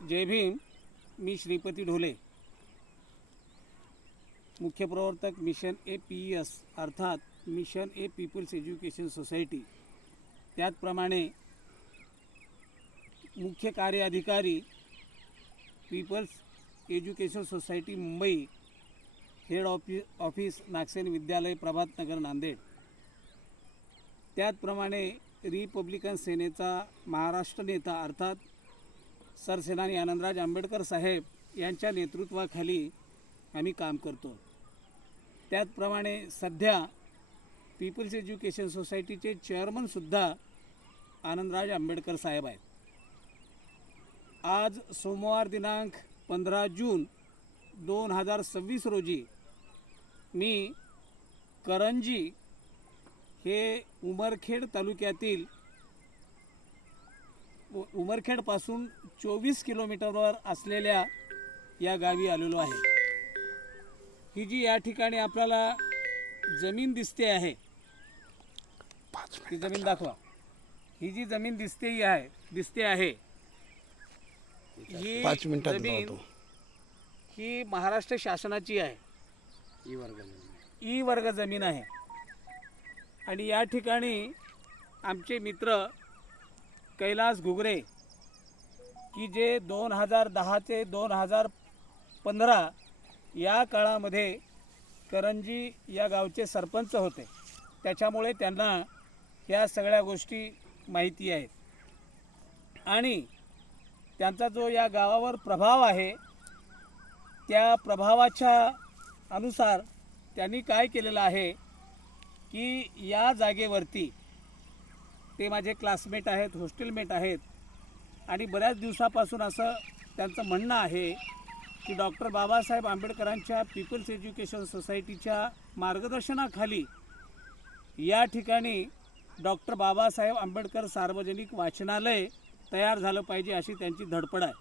जय भीम. मी श्रीपती ढोले, मुख्य प्रवर्तक mission APES अर्थात mission a people's education society, त्याचप्रमाणे मुख्य कार्य अधिकारी people's education society Mumbai, head office Nagsen Vidyalaya Prabhat नगर नांदेड. त्याचप्रमाणे रिपब्लिकन सेनेचा महाराष्ट्र नेता अर्थात सरसेनानी आनंदराज आंबेडकर साहेब यांच्या नेतृत्वाखाली आम्ही काम करतो. त्याचप्रमाणे सध्या पीपल्स एज्युकेशन सोसायटीचे चेअरमनसुद्धा आनंदराज आंबेडकर साहेब आहेत. आज सोमवार दिनांक 15 जून 2026 रोजी मी करंजी हे उमरखेड तालुक्यातील उमरखेडपासून 24 किलोमीटरवर असलेल्या या गावी आलेलो आहे. ही जी या ठिकाणी आपल्याला जमीन दिसते आहे, ती जमीन दाखवा. ही जी जमीन दिसते आहे ही जमीन ही महाराष्ट्र शासनाची आहे. ई वर्ग जमीन आहे. आणि या ठिकाणी आमचे मित्र कैलास घुगरे की जे 2010 ते 2015 या काळामध्ये करंजी या गावचे सरपंच होते. त्याच्यामुळे त्यांना ह्या सगळ्या गोष्टी माहिती आहेत. आणि त्यांचा जो या गावावर प्रभाव आहे, त्या प्रभावाच्या अनुसार त्यांनी काय केलेलं आहे की या जागेवरती, ते माझे क्लासमेट आहेत, हॉस्टेलमेट आहेत, आणि बऱ्याच दिवसापासून असं त्यांचं म्हणणं आहे की डॉक्टर बाबासाहेब आंबेडकरांच्या पीपल्स एज्युकेशन सोसायटीच्या मार्गदर्शनाखाली या ठिकाणी डॉक्टर बाबासाहेब आंबेडकर सार्वजनिक वाचनालय तयार झालं पाहिजे अशी त्यांची धडपड आहे.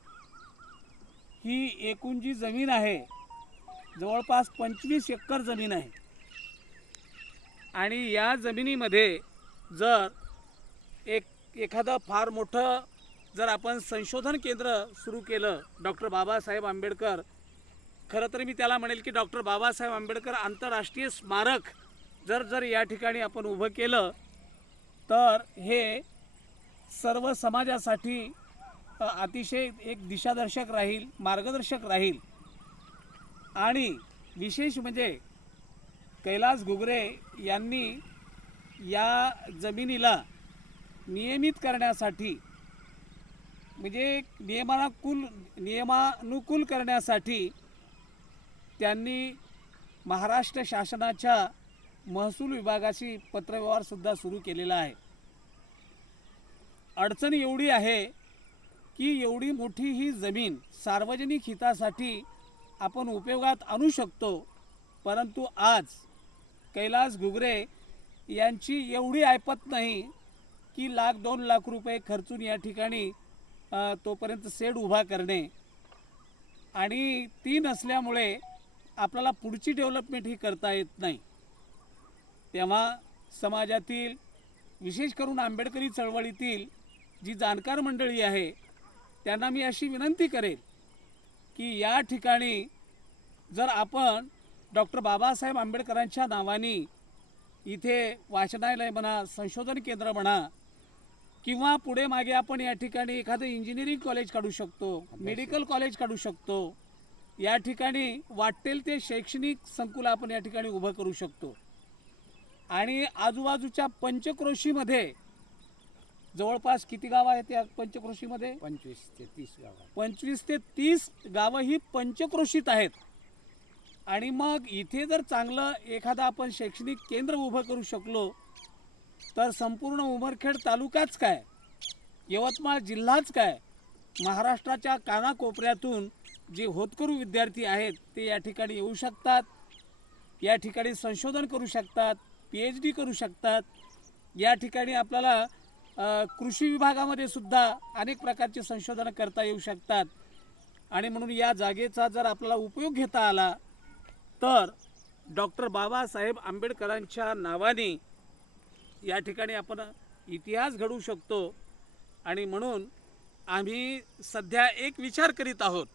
ही एकूण जी जमीन आहे जवळपास 25 एकर जमीन आहे. आणि या जमिनीमध्ये जर एखादं फार मोठं जर आपण संशोधन केंद्र सुरू केलं, डॉक्टर बाबासाहेब आंबेडकर, खरं तर मी त्याला म्हणेल की डॉक्टर बाबासाहेब आंबेडकर आंतरराष्ट्रीय स्मारक जर या ठिकाणी आपण उभं केलं तर हे सर्व समाजासाठी अतिशय एक दिशादर्शक राहील, मार्गदर्शक राहील. आणि विशेष म्हणजे कैलास घुगरे यांनी या जमिनीला नियमित करण्यासाठी, म्हणजे नियमानुकूल करण्यासाठी त्यांनी महाराष्ट्र शासनाच्या महसूल विभागाशी पत्रव्यवहारसुद्धा सुरू केलेला आहे. अडचण एवढी आहे की एवढी मोठी ही जमीन सार्वजनिक हितासाठी आपण उपयोगात आणू शकतो, परंतु आज कैलास घुगरे यांची एवढी ऐपत नाही की 1,00,000-2 लाख रुपये खर्चून या ठिकाणी तोपर्यंत शेड उभा करणे. आणि ती नसल्यामुळे आपल्याला पुढची डेव्हलपमेंट ही करता येत नाही. तेव्हा समाजातील, विशेष करून आंबेडकरी चळवळीतील जी जाणकार मंडळी आहे त्यांना मी अशी विनंती करेन की या ठिकाणी जर आपण डॉक्टर बाबासाहेब आंबेडकरांच्या नावाने इथे वाचनालय म्हणा, संशोधन केंद्र म्हणा, किंवा पुढे मागे आपण या ठिकाणी एखादं इंजिनिअरिंग कॉलेज काढू शकतो, मेडिकल कॉलेज काढू शकतो, या ठिकाणी वाटेल ते शैक्षणिक संकुल आपण या ठिकाणी उभं करू शकतो. आणि आजूबाजूच्या पंचक्रोशीमध्ये जवळपास किती गावं आहेत या पंचक्रोशीमध्ये? 25 ते 30 गावं. 25 ते 30 गावं ही पंचक्रोशीत आहेत. आणि मग इथे जर चांगलं एखादं आपण शैक्षणिक केंद्र उभं करू शकलो तर संपूर्ण उमरखेड तालुकाच काय, यवतमाळ जिल्हाच काय, महाराष्ट्राच्या कानाकोपऱ्यातून जे होतकरू विद्यार्थी आहेत ते या ठिकाणी येऊ शकतात, या ठिकाणी संशोधन करू शकतात, PhD करू शकतात. या ठिकाणी आपल्याला कृषी विभागामध्ये सुद्धा अनेक प्रकारचे संशोधन करता येऊ शकतात. आणि म्हणून या जागेचा जर आपल्याला उपयोग घेता आला तर डॉक्टर बाबासाहेब आंबेडकरांच्या नावाने या ठिकाणी आपण इतिहास घडवू शकतो. आणि म्हणून आम्ही सध्या एक विचार करीत आहोत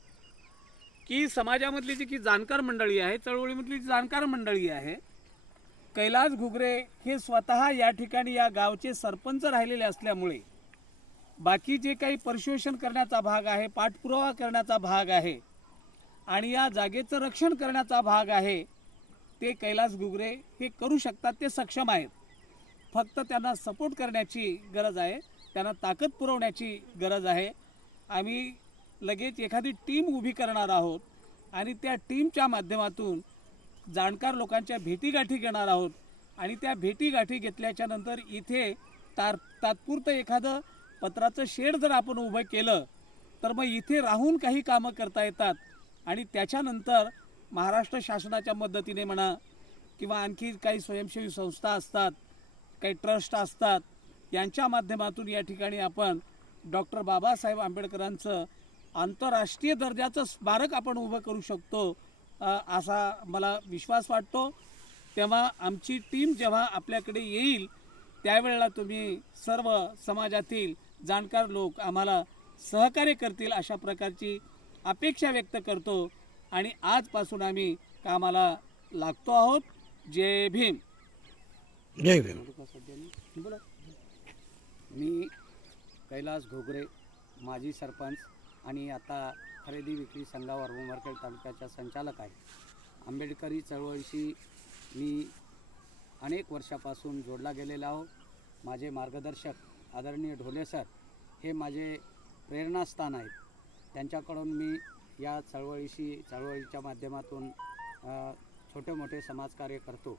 की समाजामधली जी की जाणकार मंडळी आहे, चळवळीमधली जी जाणकार मंडळी आहे, कैलास घुगरे हे स्वतः या ठिकाणी या गावचे सरपंच राहिलेले असल्यामुळे बाकी जे काही परिशोषण करण्याचा भाग आहे, पाठपुरावा करण्याचा भाग आहे आणि या जागेचं रक्षण करण्याचा भाग आहे, ते कैलास घुगरे हे करू शकतात, ते सक्षम आहेत. फक्त त्यांना सपोर्ट करण्याची गरज आहे, त्यांना ताकद पुरवण्याची गरज आहे. आम्ही लगेच एखादी टीम उभी करणार आहोत आणि त्या टीमच्या माध्यमातून जाणकार लोकांच्या भेटीगाठी घेणार आहोत आणि त्या भेटीगाठी घेतल्याच्या नंतर इथे तात्पुरतं एखादं पत्राचं शेड जर आपण उभं केलं तर मग इथे राहून काही कामं करता येतात आणि त्याच्यानंतर महाराष्ट्र शासनाच्या मदतीने म्हणा किंवा आणखी काही स्वयंसेवी संस्था असतात, काही ट्रस्ट असतात, यांच्या माध्यमातून या ठिकाणी आपण डॉक्टर बाबासाहेब आंबेडकरांचं आंतरराष्ट्रीय दर्जाचं स्मारक आपण उभं करू शकतो, असा मला विश्वास वाटतो. तेव्हा आमची टीम जेव्हा आपल्याकडे येईल त्यावेळेला तुम्ही सर्व समाजातील जाणकार लोक आम्हाला सहकार्य करतील अशा प्रकारची अपेक्षा व्यक्त करतो आणि आजपासून आम्ही कामाला लागतो आहोत. जय भीम. जय भीम. बोला. मी कैलास घुगरे, माजी सरपंच आणि आता खरेदी विक्री संघावर उमरखेड तालुक्याचा संचालक आहे. आंबेडकरी चळवळीशी मी अनेक वर्षापासून जोडला गेलेला आहो. माझे मार्गदर्शक आदरणीय ढोले सर हे माझे प्रेरणास्थान आहेत. त्यांच्याकडून मी या चळवळीच्या माध्यमातून छोटे मोठे समाजकार्य करतो.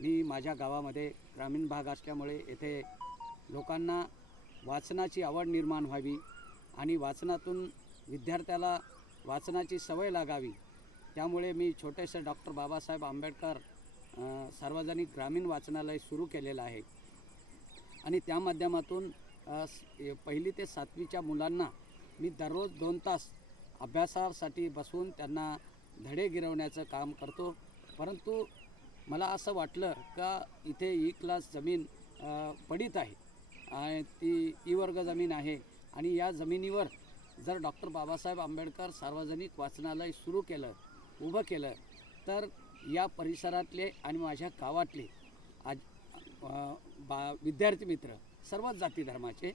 मी माझ्या गावामध्ये ग्रामीण भाग असल्यामुळे येथे लोकांना वाचनाची आवड निर्माण व्हावी आणि वाचनातून विद्यार्थ्याला वाचनाची सवय लागावी, त्यामुळे मी छोटेसे डॉक्टर बाबासाहेब आंबेडकर सार्वजनिक ग्रामीण वाचनालय सुरू केलेलं आहे आणि त्या माध्यमातून 1ली ते 7वीच्या मुलांना मी दररोज 2 तास अभ्यासासाठी बसवून त्यांना धडे गिरवण्याचं काम करतो. परंतु मला असं वाटलं का इथे E-क्लास जमीन पडीत आहे, ती E-वर्ग जमीन आहे आणि या जमिनीवर जर डॉक्टर बाबासाहेब आंबेडकर सार्वजनिक वाचनालय उभं केलं तर या परिसरातले आणि माझ्या गावातले विद्यार्थी मित्र सर्वच जाती धर्माचे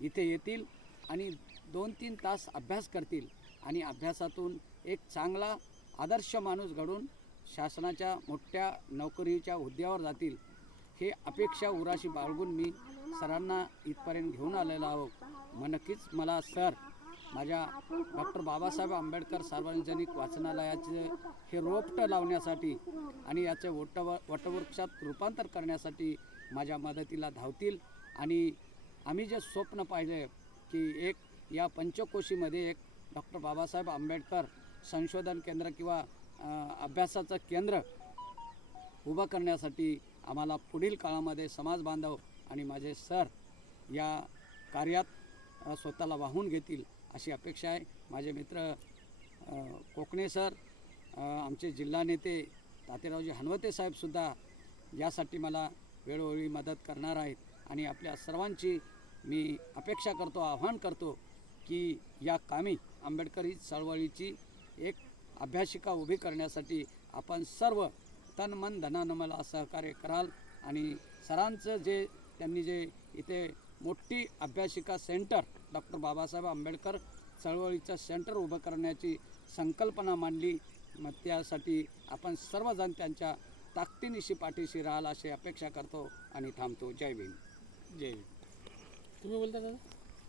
इथे येतील आणि 2-3 तास अभ्यास करतील आणि अभ्यासातून एक चांगला आदर्श माणूस घडून शासनाच्या मोठ्या नोकरीच्या हुद्द्यावर जातील, हे अपेक्षा उराशी बाळगून मी सरांना इथपर्यंत घेऊन आलेलो आहो. मग नक्कीच मला सर माझ्या डॉक्टर बाबासाहेब आंबेडकर सार्वजनिक वाचनालयाचे हे रोपटं लावण्यासाठी आणि याचे वटवृक्षात रूपांतर करण्यासाठी माझ्या मदतीला धावतील आणि आम्ही जे स्वप्न पाहिले की एक या पंचकोशीमध्ये एक डॉक्टर बाबासाहेब आंबेडकर संशोधन केंद्र किंवा अभ्यासाचं केंद्र उभं करण्यासाठी आम्हाला पुढील काळामध्ये समाज बांधव आणि माझे सर या कार्यात स्वतःला वाहून घेतील अशी अपेक्षा आहे. माझे मित्र कोकणे सर, आमचे जिल्हा नेते तातेरावजी हनवते साहेबसुद्धा यासाठी मला वेळोवेळी मदत करणार आहेत आणि आपल्या सर्वांची मी अपेक्षा करतो, आव्हान करतो की या कामी आंबेडकरी चळवळीची एक अभ्यासिका उभी करण्यासाठी आपण सर्व तन मन धनानं मला सहकार्य कराल आणि सरांचं त्यांनी जे इथे मोठी अभ्यासिका सेंटर डॉक्टर बाबासाहेब आंबेडकर चळवळीचं सेंटर उभं करण्याची संकल्पना मांडली, मग त्यासाठी आपण सर्वजण त्यांच्या ताकदीनिशी पाठीशी राहाल अशी अपेक्षा करतो आणि थांबतो. जय भीम. जय भीम. तुम्ही बोलता दादा?